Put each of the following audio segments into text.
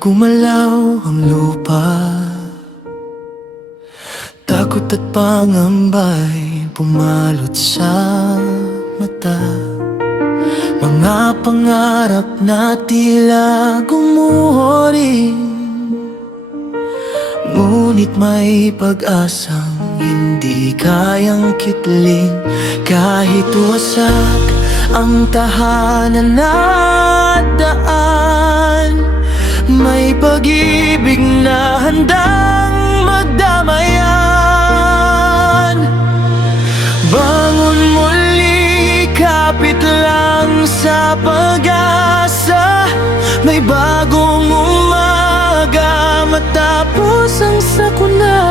Gumalaw ang lupa, takot at pangamba'y pumalot sa mata. Mga pangarap na tila gumuho rin, ngunit may pag-asang hindi kayang kitling. Kahit wasak ang tahanan at daan, may pag-ibig na handang magdamayan. Bangon muli, kapit lang sa pag-asa, may bagong umaga matapos ang sakuna.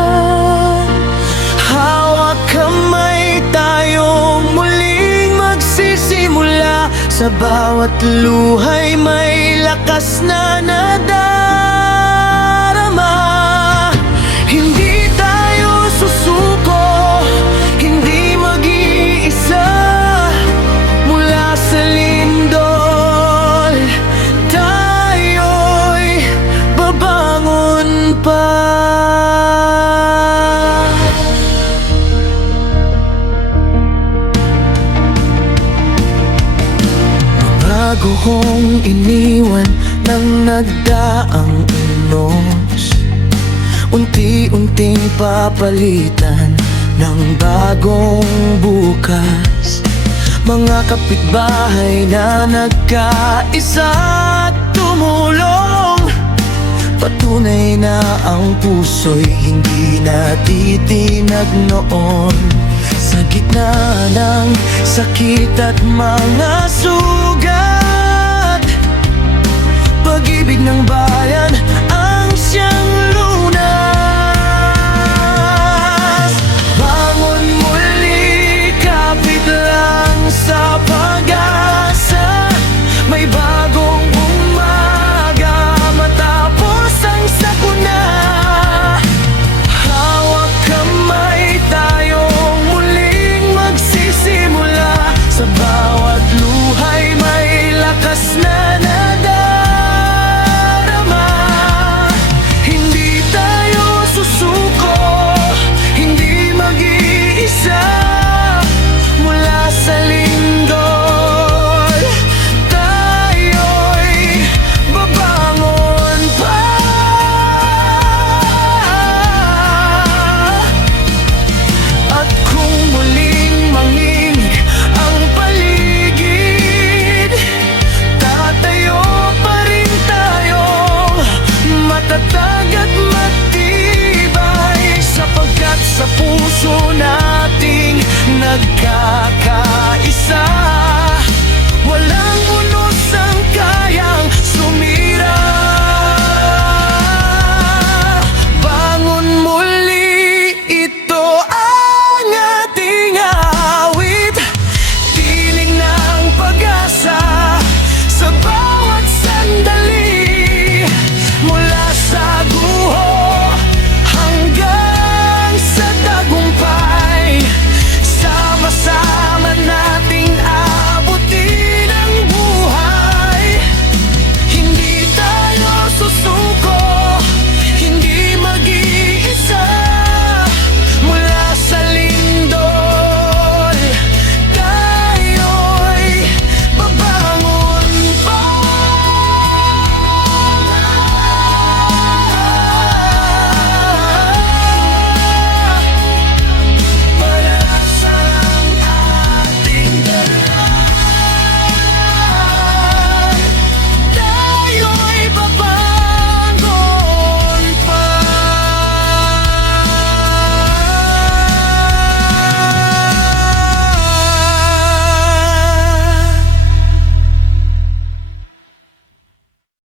Hawak kamay, tayong muling magsisimula. Sa bawat luhay may lakas na nadarama. Hindi tayo susuko, hindi mag-iisa. Mula sa lindol, tayo'y babangon pa. Bago kong iniwan ng nagdaang unos, unti-unting papalitan ng bagong bukas. Mga kapitbahay na nagkaisa at tumulong, patunay na ang puso'y hindi natitinag noon. Sa gitna ng sakit at mga sugat, pag-ibig ng